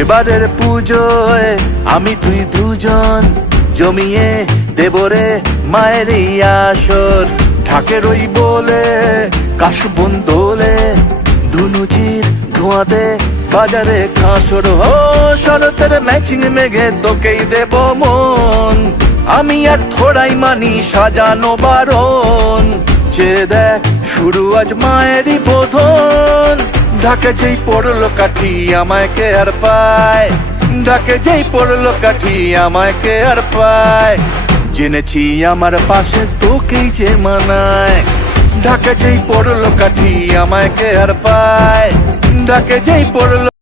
এবারের পুজোয় আমি তুই দুজন জমিয়ে দেবরে মায়ের এই আসর। ঢাকের ওই বলে কাশবন দোলে ধুনুচির ধোঁয়াতে বাজারে খাসর। হো শরতের ম্যাচিং মেঘে তোকেই দেব মন, আমি আর থোড়াই মানি সাজানো বারণ। চেয়ে দেখ শুরু আজ মায়েরই বোধন, ঢাকে যেই পড়লো কাঠি আমায় কে আর পায়, ঢাকে যেই পড়লো কাঠি আমায় কে আর পায়। জেনেছি আমার পাশে তোকেই যে মানায়, ঢাকে যেই পড়লো কাঠি আমায় কে আর পায়, ঢাকে যেই পড়লো